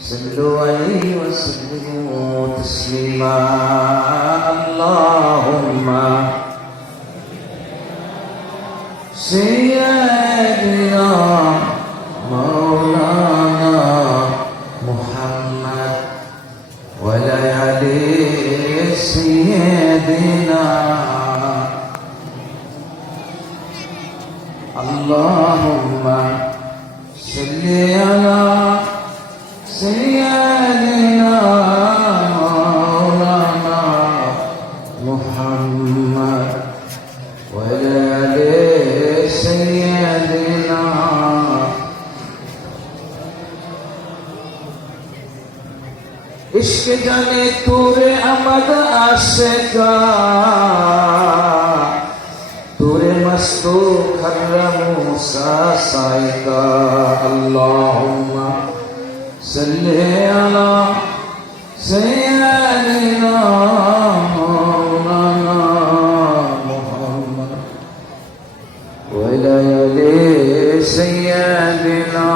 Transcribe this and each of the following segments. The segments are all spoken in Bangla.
صلوا عليه وسلموا تسليما. اللهم سيدنا مولانا محمد وليالي سيدنا. اللهم صل على سيدنا مولانا محمد وآل سيدنا عشق جانے تور امد عاشقا تور مستو خرم موسى سائقا اللهم صلي على سيدنا مولانا محمد. وإلى يلي سيدنا.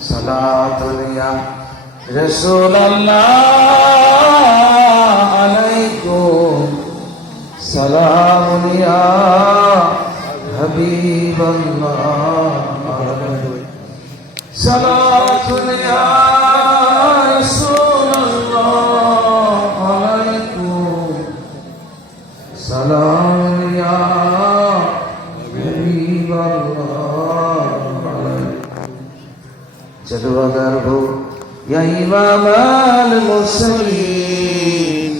صلاة يا رسول الله عليكم. سلام يا حبيب الله. صلاة يا رسول الله عليكم سلام يا حبيب الله عليكم جدوى دربو يا إمام المسلمين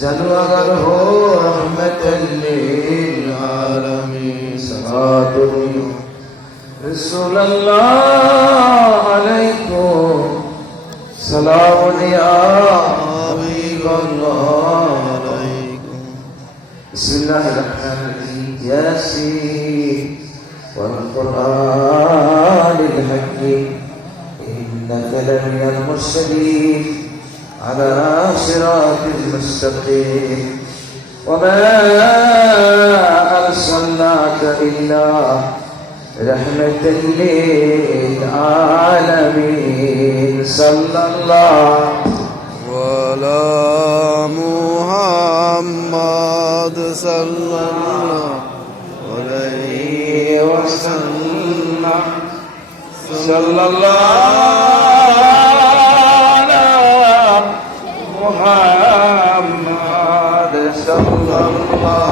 جدوى دربو رحمة للعالمين صلاة يوم رسول الله عليكم سلام يا حبيب الله عليكم بسم الله الرحمن الرحيم ياسين والقرآن الحكيم إنك لمن المرسلين على صراط المستقيم وما رحمة للعالمين صلى الله ولا محمد صلى الله عليه وسلم. صلى الله على محمد صلى الله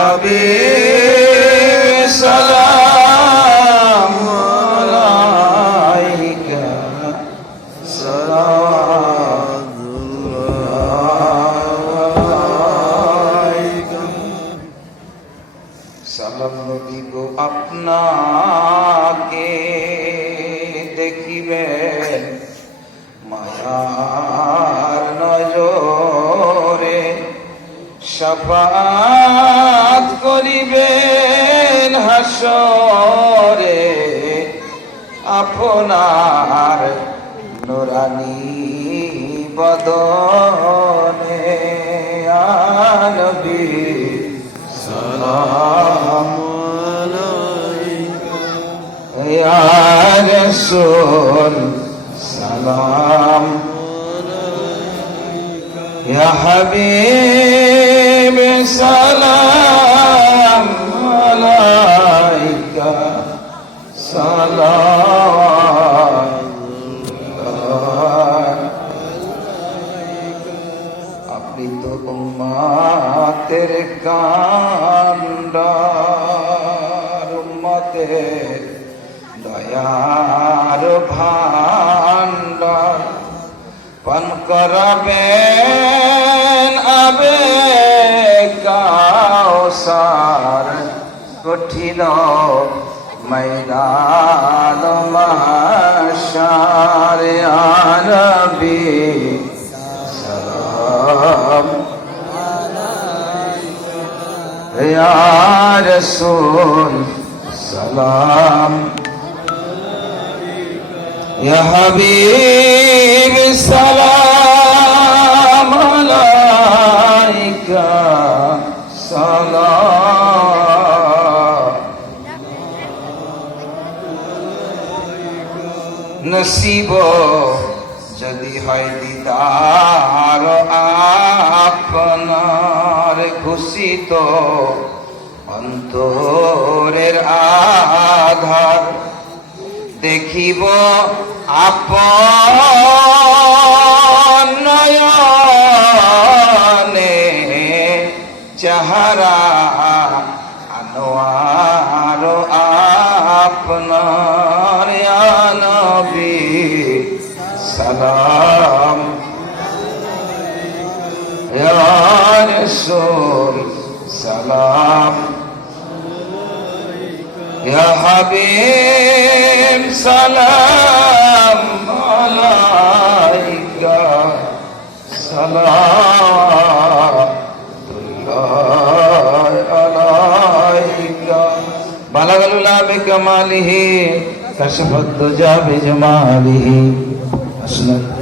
মায়ার নজরে সাফাত করিবেন হাসরে আপনার নুরানি বদনে আনবী। সালাম يا رسول سلام يا حبيب سلام عليك سلام আপনি তো উম্মাতের কান্ডার উম্মতের দয়ার ভান্ড পান করবেন আবে কাউসার কঠিন মৈদান মহাশার আরবি সালাম। ইয়া রাসূল সালাম। يا حبيب السلام عليك سلام نصیب যদি হয় দিদার আপনার ঘুষিত অন্তরের আধার দেখিব আপন নয়নে চাহারা আনোয়ার আপনার নবী সালাম। রাসূল সালাম। ইয়া হাবিব। সালাম আলাইকা সালাম আলাইকা। বালাগালুলা বিকামালিহি কাশফত দুজা বিজমালিহি আসনাদ